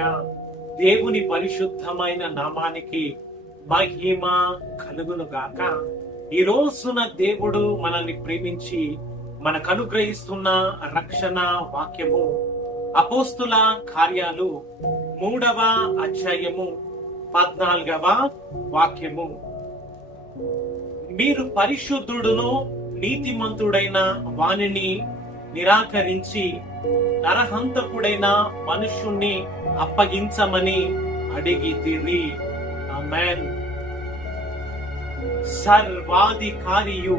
హల్లెలూయా. దేవుని పరిశుద్ధమైన నామానికి మహిమ కలుగును గాక. ఈ రోజున దేవుడు మనల్ని ప్రేమించి మనకు అనుగ్రహిస్తున్న రక్షణ వాక్యము అపోస్తుల కార్యాలు 3వ అధ్యాయము 14వ వాక్యము. మీరు పరిశుద్ధుడును నీతిమంతుడైన వానిని నిరాకరించి నరహంతకుడైన మనుష్యుణ్ణి అప్పగించమని అడిగితిరి. ఆమేన్. సర్వాధికారియు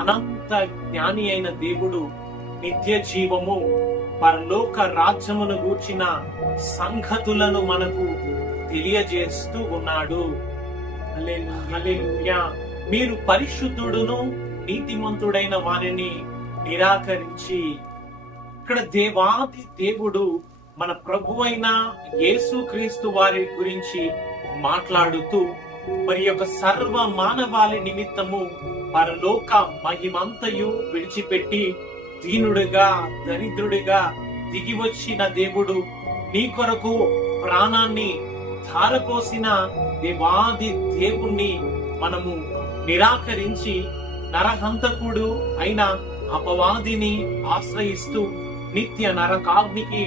అనంత జ్ఞాని అయిన దేవుడు నిత్య జీవము పరలోక రాజ్యమును గూర్చిన సంగతులను మనకు తెలియజేస్తూ ఉన్నాడు. హల్లెలూయా. మీరు పరిశుద్ధుడును నీతిమంతుడైన వారిని నిరాకరించి, ఇక్కడ దేవాది దేవుడు మన ప్రభువైన యేసుక్రీస్తు వారి గురించి మాట్లాడుతూ మరి యొక్క సర్వ మానవాళి నిమిత్తము పరలోక మహిమంతయు విడిచిపెట్టి దీనుడిగా దరిద్రుడిగా దిగి వచ్చిన దేవుడు, నీ కొరకు ప్రాణాన్ని ధారపోసిన దేవాది దేవుణ్ణి మనము నిరాకరించి నరహంతకుడు అయిన అపవాదిని ఆశ్రయిస్తూ నిత్య నరకాగ్నికి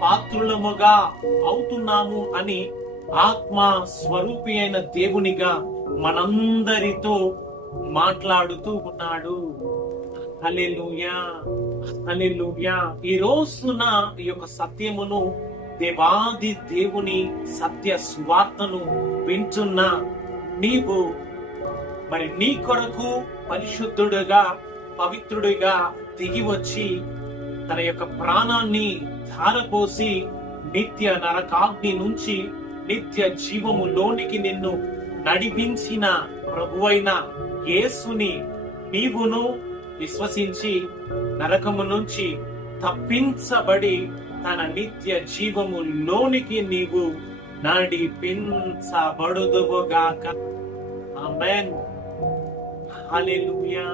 పాత్రులముగా అవుతున్నాము అని ఆత్మ స్వరూపి అయిన దేవునిగా మనందరితో మాట్లాడుతూ ఉన్నాడు. హల్లెలూయా, హల్లెలూయా. ఈ రోజున ఈ యొక్క సత్యమును, దేవాది దేవుని సత్య సువార్తను వింటున్న నీవు మరి నీ కొరకు పరిశుద్ధుడుగా పవిత్రుడిగా దిగి వచ్చి తన యొక్క ప్రాణాన్ని ధారపోసి నిత్య నరకాగ్ని నుంచి నిత్య జీవములోనికి నిన్ను నడిపించిన ప్రభువైన యేసుని నీవును విశ్వసించి నరకము నుంచి తప్పించబడి తన నిత్య జీవములోనికి నీవు నడిపించబడుదువుగాక. ఆమేన్. హల్లెలూయా.